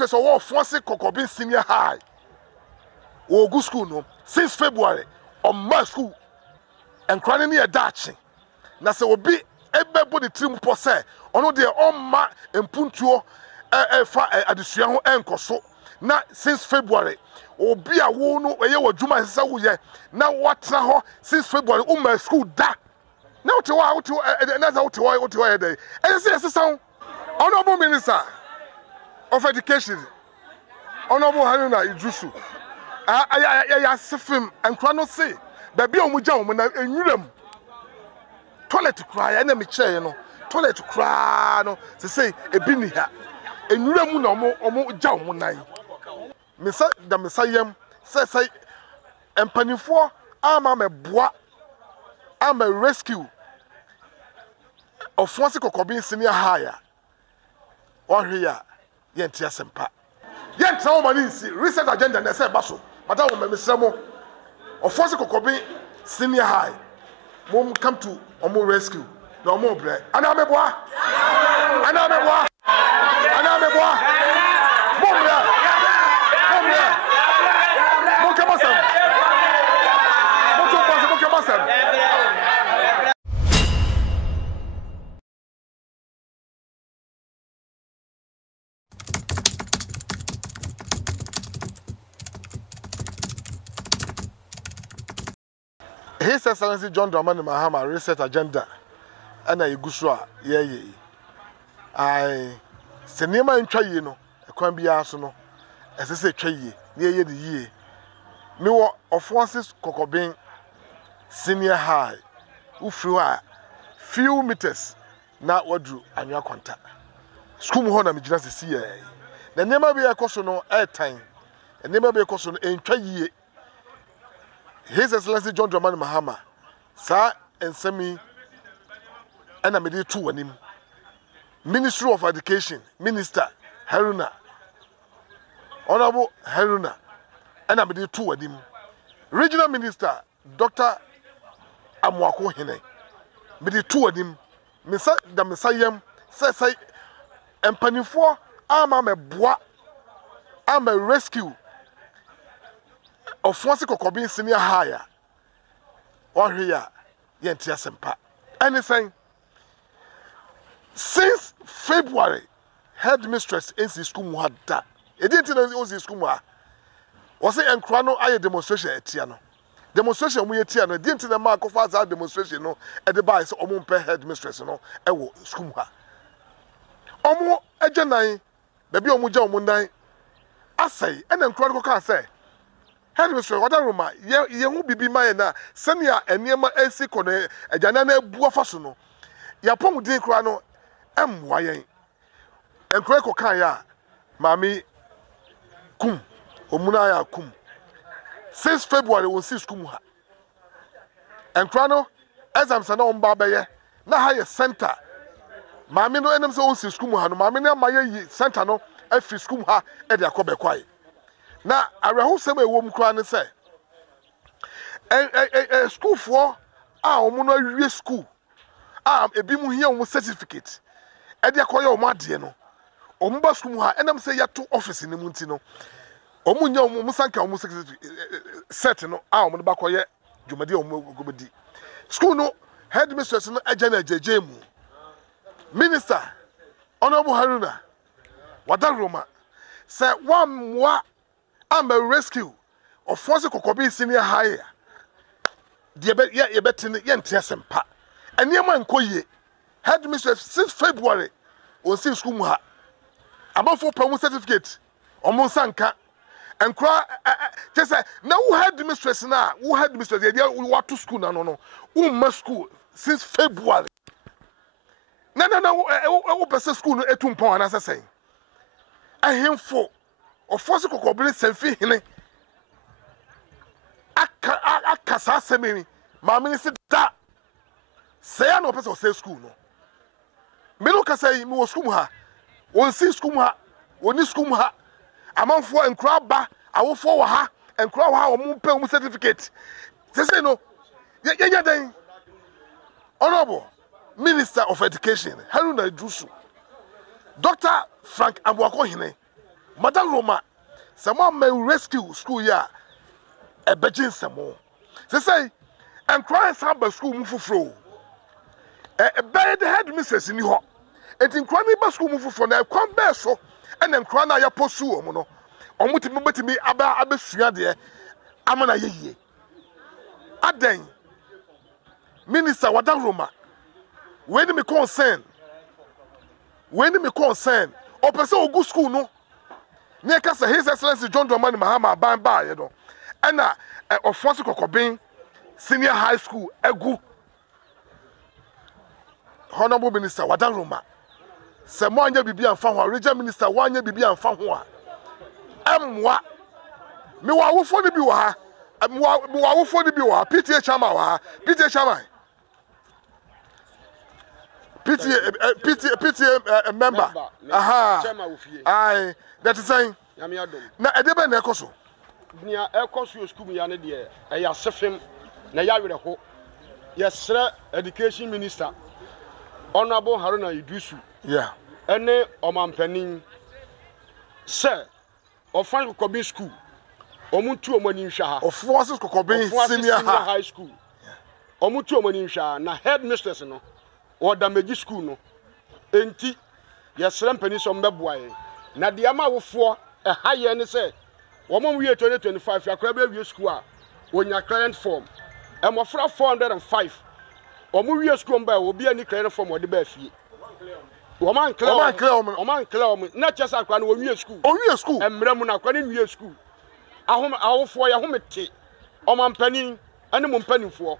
Headmistress of Ofoase Kokoben Senior High. Ogu school no since February on my school and crying near Dachi. Na se obi everybody trim po say ono de omma empuntuo fa adesua ho enkoso na since February obi a wo no eye wadwuma sesa wo ye na watra ho since February my school da na wote na za wote dey e say sesa honorable minister of education honorable Haruna Idrusu ya sefim enkra no say baby omugya omo na enwuram toilet cry na me chair no toilet cry no say ebi ni ha enwuram na omo gya omo nan mesa da mesayem say empanifo ama me boa ama rescue Ofoase Kokoben Senior High ohwe ya yenti asempa yentra wo mani nsi research agenda na say baso mata wo memesremo Ofoase Kokoben Senior High mom come to omo rescue na omo bre ana meboa mo kama sam His Excellency John Dramani Mahama research agenda and a gusua ye. I senema ntwa yi no ekwan bia so no esese twa yi ne ye de yi me wo Ofoase Kokoben Senior High ufiri a few meters na wadru anwa kwanta school mu ho na me gina sisi ye na nema bia ekoso no airtime nema bia ekoso no entwa yi His Excellency John Dramani Mahama sa ensemi ana me de tu wanim Ministry of Education Minister Haruna Honorable Haruna ana me de tu wanim Regional Minister Dr. Amwako Hene me de tu wanim mesa da mesayem say empanifo ama me boa ama rescue Ofoase Kokoben Senior High ohwe ya yenti asempa anything since February Headmistress in school mu hada e didn't know the school mu was say enkra no aye demonstration etia no demonstration mu yetia no didn't know ma kofa za demonstration no e de buy so omo mpe Headmistress no e wo school mu ha omo agenan ba bi omo gya omo nan asai ena enkra no ka say Headmistress wada roma ye hu bibi maye na senia eniema esi kono agana na ebu afaso no ya pom din kra no emwa yen enkra ko kan ya mami kum omuna ya kum 6 February won si school mu ha enkra no exam sa na on ba beye na ha ye center mami no enem so on si school mu ha no mami na maye center no afi school mu ha e de akobekwai na areho sem ewom kra ne say school for omo no awie school ebi mu hia omo certificate e de akoye omo ade no omo ba school mu ha enam say yato office ne mu nti no omo nya omo sanka omo set no omo ne ba koye dwumade omo gobedi school no Headmistress no agena jeje mu Minister Honorable Haruna wada Roma say one I'm a rescue of Ofoase Kokoben Senior High. The betin yentiasempa. And your man koye Headmistress since February on see school mu ha. About 4 pound certificate on Monsanka and cry just say now who Headmistress now who Headmistress the idea we want to school no who must school since February. No person school no 2 pound as I say. I him for Ofoase Kokoben Senfi hene akasa semeni ma me se da say no person say school no me no ka say me wo school mu ha won si school mu ha woni school mu ha amanfo enkra ba awofo wo ha enkra wo ha wo mu pe mu certificate say no ye den Honorable Minister of Education Haruna Idrusu Dr. Frank Amwako hene Madam Roma, someone may rescue school ya a begin some more. They say, and cry some school move for a bad headmistress in you. And in crying school move for now, come back so, and then cry ya pursue mono. Or mutimati me about Abessia dear, Amana ye. Aden, Minister Wadaruma, when me concern, or person good school no. Near Casa, His Excellency John Dramani Mahama, by you know, and Ofoase Kokoben Senior High School, a good Honorable Minister Wadaruma. Samoanya Bibi and Fanwa, Regional Minister Wanya Bibi and Fanwa. What? Me wa for the biwa, wa for the biwa, PTA Chama, PTA Chama. PTA member. Aha. Aye. That is saying. Na edebe na ekoso. Nia ekoso school ya ne de e ya sefem na ya were ho. Yesre education minister Honorable Haruna Idusu. Yeah. Ene omampanin sir Ofoase Kokoben school. Omuntu omani nhwa ha. Ofoase Kokoben senior high school. Omuntu omani nhwa na headmistress no. Oda meji school no. Enti yesre mpani so mbeboaye. Na de ama wofo e haye ne se wo mom wie 2025 yakra be wie school a wonya client form e mofra 405 wo mo wie school mba obi ani client form ode ba fie wo man clear na chesa akwa na wo wie school emre mu na akwa ne wie school ahom awofo ya homete o man panin ane mo mpanifo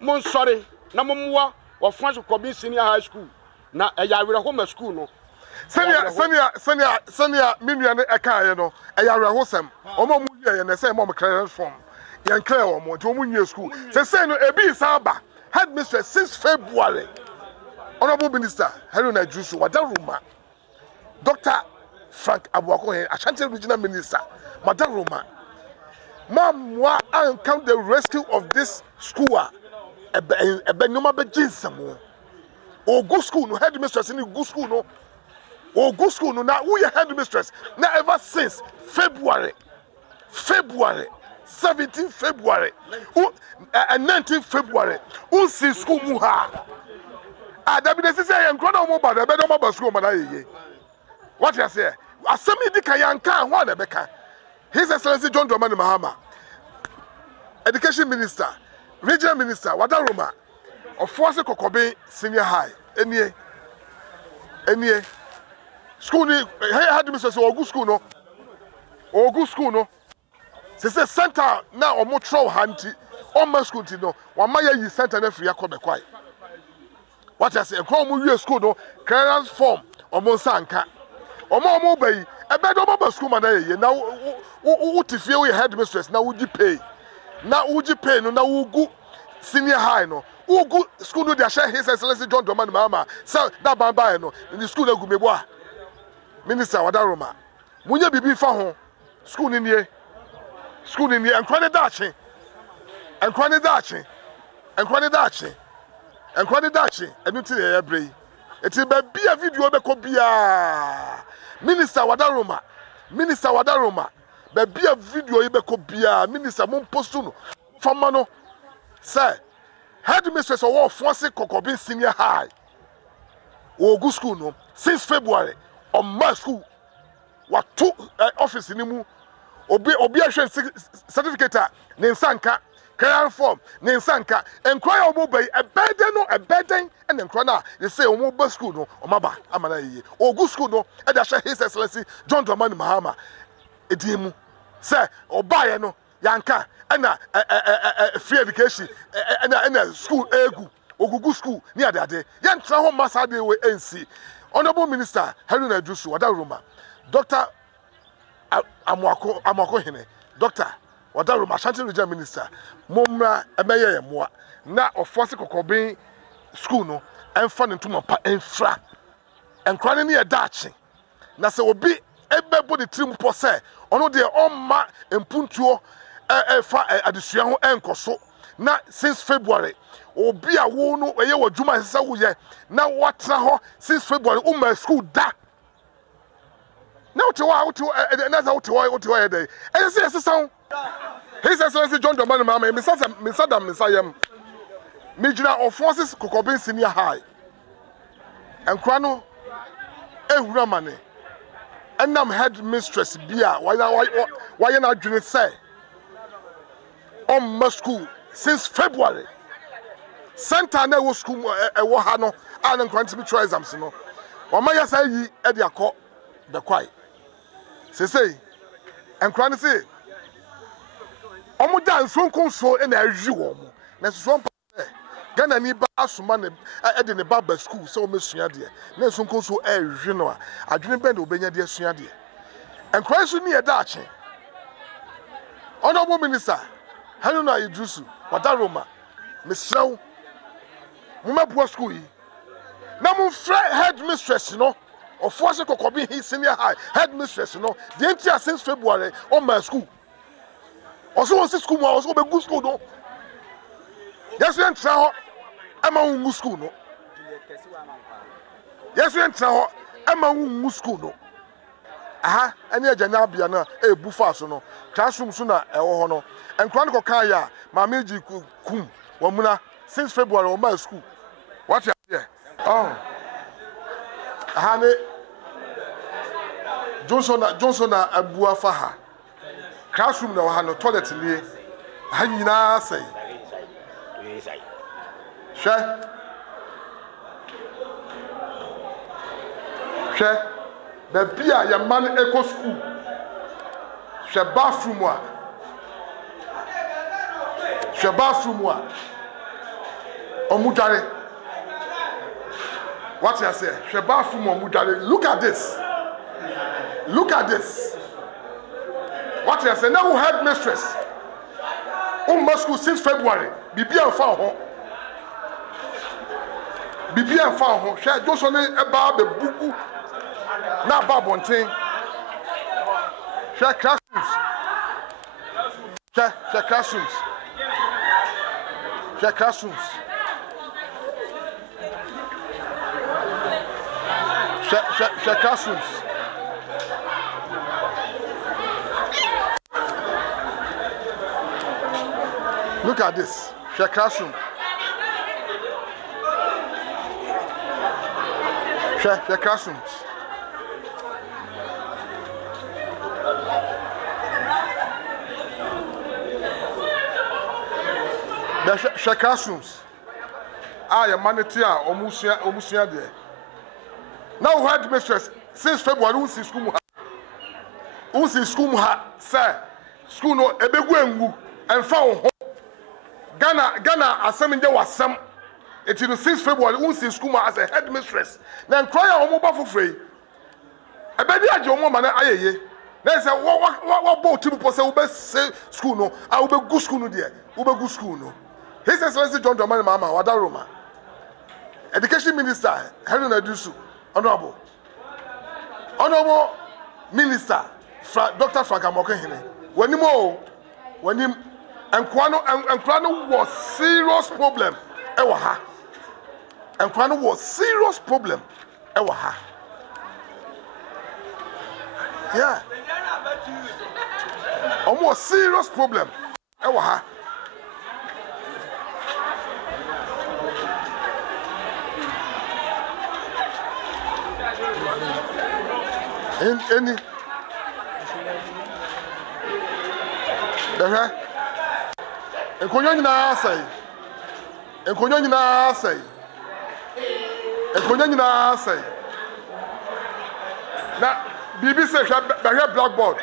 mo nsore na mo mwa Ofoase Kokoben senior high school na e ya were home school no Senior Minian Eka, no, a Yarahosam, or more and the same moment clear form. Yan clear or more to Munya school. Say, no, a B Saba, headmistress since February. Honorable Minister, Haruna Jusu, Wadaruma, Dr. Frank Abuako, Ashanti Regional Minister, Madaruma. Mamma, I count the rescue of this school. A Benuma Bejinsamo. Or good school, no headmistress in good school, no. Oh, good school no now we headmistress now ever since February 17 February and 19 February see school muha that be say am crowd mo ba be do mo school ma ye what you say asemi di kan yanka ho na beka His Excellency John Dramani Mahama Education Minister Regional Minister Wadaruma Ofoase Kokoben Senior High enie school ni headmistress ogu school no se center na omo tro hanti o school ti no wa ma ya yi center na free akobe kwai what I say ko mo wie school no clearance form omo sanka omo bayi ebe do mo school ma na ye na wo tifie we headmistress na wo pay no na wo gu senior high no wo gu school no dia share His Excellency John Dramani Mahama so that bamba no in the school na gu mebo a Minister Wadaruma, Munya Bibi Faho, school in here, and Credit Dachi, and you tell every. It will be a video of Cobia. Minister Wadaruma, be a video of Cobia, Minister Mumpostuno, Famano, sir, headmistress of Ofoase Kokoben Senior High, or good school no, since February. On my school, what two office in the obi certificate, Nensanka, clear form, Nensanka, and cry on mobile, a bedding, and then cry. They say, oh, mobile school, no, or Maba, Amana, or good school, no, and I shall His Excellency John Dramani Mahama, Edimu, sir, or Bayano, Yanka, and a free education, and a school, Egu, or good school, near that day. Yan Traho Masade, we NC. Honorable Minister Haruna Idusu Wadaruma, Dr. Amwako Hene, Dr. Wadaruma, Ashanti Regional Minister, Mumra Emeye Mwa, na Ofoase Kokoben school no, and fun into my infra, and crying near Dachi. Na se obi everybody trim pose, ono de oma empuntuo fa adesua ho enkoso. Na since February obi a wo no eye wadwuma sesa wo ye na watra ho since February my school da na wote and say sound His Excellency John Domani Mama me sayam me gina Ofoase Kokoben Senior High and krano ehura mane enam headmistress bia why na adwene say on school since February center na wo school e wo ha no an nkwanti try exams no o ma ya say yi e de akọ the kwai say nkwan say omo dan sonkonso e na awi wo mo na so Gana ni ba asuma ne e de ne ba school so me sua de na sonkonso e awi no a adwene bend obenya de sua de nkwan so ni e da ache honorable minister Helena Idrusu Wadaroma Mesraw Mumabua school yi na mun headmistress no Ofoase Kokoben senior high headmistress no the entire since February on my school also on school mo also be good school no yes we enter ho e ma un school no yes we enter ho e ma un school no aha ene agya bia na e bu fa so no classroom so na e wo ho no enkran ko kan ya ma meji kum wamuna since February on my school what here oh aha ne Johnson na abua fa ha classroom na ha no toilet lie ha nyina sai she the bia ya man eco school she bathroom wa omudare what you say she bathroom omudare look at this what you say now headmistress school since February bibia fa ho she Johnson e ba be buku na ba bonten she classrooms look at this classroom classrooms the classrooms your manity omusia there now headmistress since February we see school say school no ebegu engu emfa ho Ghana asem nje wasem it is since February we see school as a headmistress na nkroya omo ba fofrey ebedi age omo ma na ayeye na say what bo tibu po say we be school no a we be go school no there we be go school no His Excellency John Domani Mama Wadaroma Education Minister Helena Idrusu Honorable Minister Dr. Frank Amokenhene wanim enkwano was serious problem ewa ha enkwano was serious problem ewa ha yeah almost serious problem ewa ha any enkonyo nyina asai na bibi say blackboard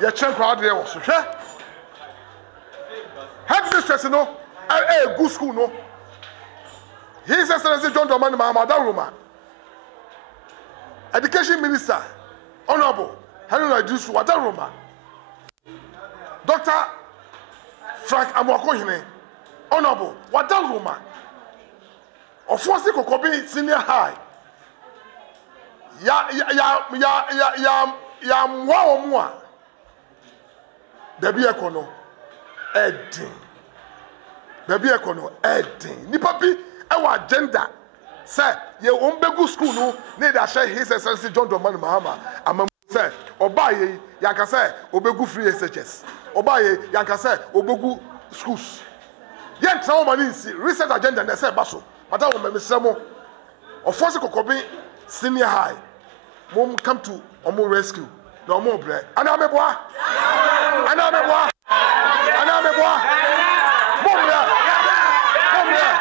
ya chen crowd there was headmistress no good school no His Excellency John Domani Mama Wadaroma Education Minister Honorable Helena Idrusu Wadaroma Dr. Frank Amokenhene Honorable Wadaroma Ofoase Kokoben Senior High ya mwa omwa Baby ekono edin nipa bi our agenda. Say, ye won't be good school, no, need a share his excellency John Dramani Mahama. I'm a say, Obaye, Yanka say, Obegu free SHS. Obaye, Yanka say, Obegu schools. Yan tell money, research agenda, and say, Basso. Madame, Mr. Mo, Ofoase Kokoben Senior High. Mom come to Omo rescue. No more bread. Anameboa. Anameboa. Anameboa. Mom there. Mom there.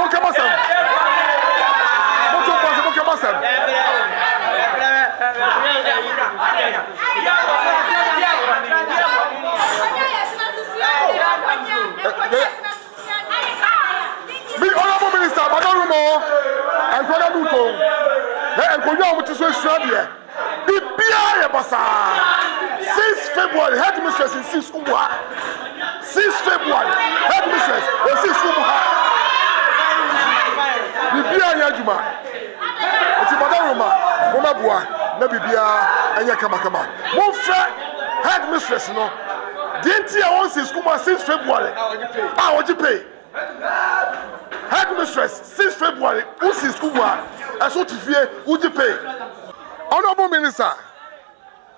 Mokamasam. Mokamasam. Be honorable minister, Badarumo, and Kwadaduto. And Koyo to Australia. The Bia Basa 6 February, Headmistress in 6 Uwa. 6 February, Headmistress in 6 Uwa. The Bia Yajuma. It's Badaruma, Momabua, Nabibia, and Yakamakama. One Headmistress, no. Didn't you want 6 February? How would you pay? Headmistress 6 February, who's in school? I saw to fear, would you pay? Honorable Minister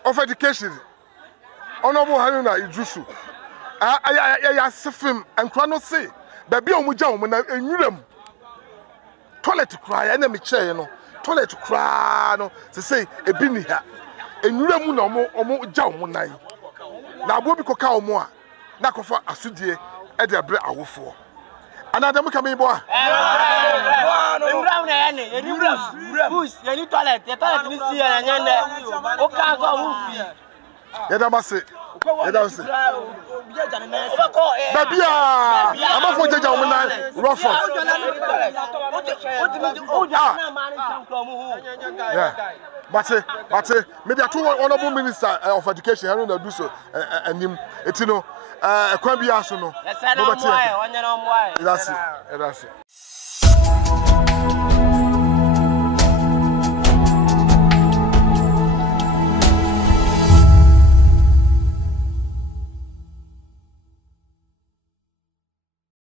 of Education, Honorable Haruna Idrusu, I film and Krano say, Baby Omuja, when I knew them. Toilet to cry, enemy chair, you know, toilet to cry, no, to say, a binny here, a new moon or jam one night. Now, Bobby Coca more, Nakofa Asudie, Edia Bre Awofo. Another coming boy. But maybe a two honorable minister of education, I don't know, do so, and him, it's no, a Quambiaso, no, that's it.